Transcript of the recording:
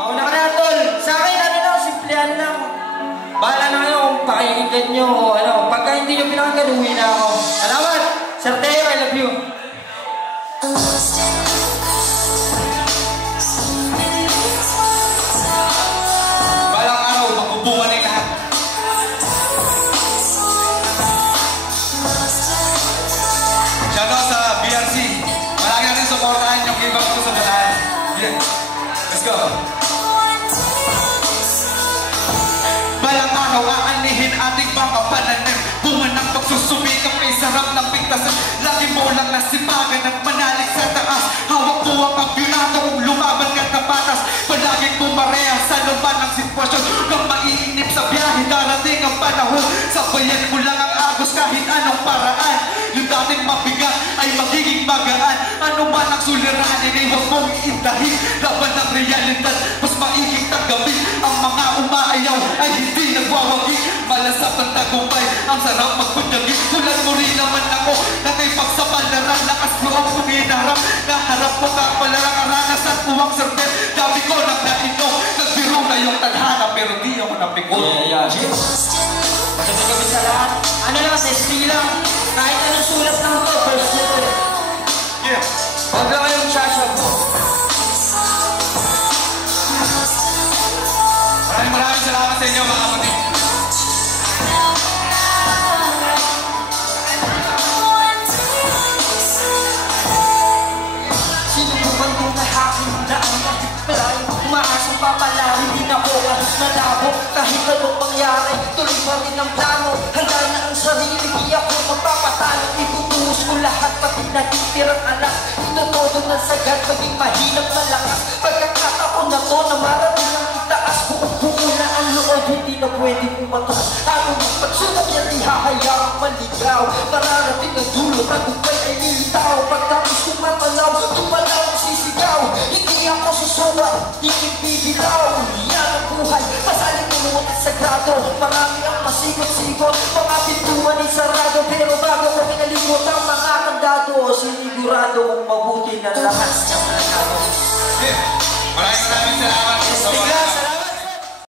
Mauna ka na, tol. Sa akin, ano lang, simplihan lang. Bahala na kayo kung pakikinggan nyo o ano. Pagka hindi nyo pinakinggan, uwi na ako. Salamat! Sir Teo, I love you. Balang araw, magbubuwan ng lahat. Shoutout sa BRC. Malagi natin supportahan yung ibang ko sa bataan. Yeah. Let's go. Balang araw, aanihin ating baka pananim. Bunga ng pagsusumikap ay sarap ng pigtasan. Lagi mo lang nasipagan at manalig sa taas. Hawak mo ang kampyonato kung lumaban ka na patas. Palaging pumareha sa laman ng sitwasyon. Kung maiinip sa biyahe, darating ang panahon. Sabayan mo lang ang agos kahit anong paraan. Yung dating mabigat ay magiging magaan. Ano man ang suliranin ay huwag mong iindahin. Laban ng realidad, mas maiging tanggapin. Ang mga umaayaw ay hindi nagwawagi. Malasap ang tagumpay, ang sarap magpunyagin. Tulad mo rin naman ako na may pagsapalaran. Lakas loob kong hinaharap. Naharap mo ka palarang aranas at uwang serpent. Dami ko nang nainom, nagbiro na yung tadhana pero di ako napikot. Yeah. Pagdating kami sa lahat. Ano lang, ST lang. Kahit anong sulat lang to, first letter. Yeah. Huwag lang kayong sasab mo. Maraming salamat sa inyo mga kapatid. Sinubukan kong nahaking daan kahit palayo. Umaasang papala, hindi na ako alas na labo. Kahit anong mangyari, tuloy pa rin ang plano. Handa na ang sarili, di ako magpapatalo. Itutuhos ko lahat, pati natitirang anak. Itutodo ng sagad, maging mahirap na lakas. Pagkakataon na to, na marating ang itaas. Buo na ang loob, hindi na pwede pumatas. Ano yung pagsubok yan, di hahayaang maligaw. Mararating ang dulo, tagumpay ay nilitaw. Pagtapos kong matalaw, tumalaw ang sisigaw. Hindi ako susuwa, hindi bibilaw. Yan ang buhay, masaling tulungan at sagrado. Marami ang masigot-sigot, mga pintuan ay sarado. Pero bago ko pinalimot ang mga kandado, sinigurado kong mabuti na lahat.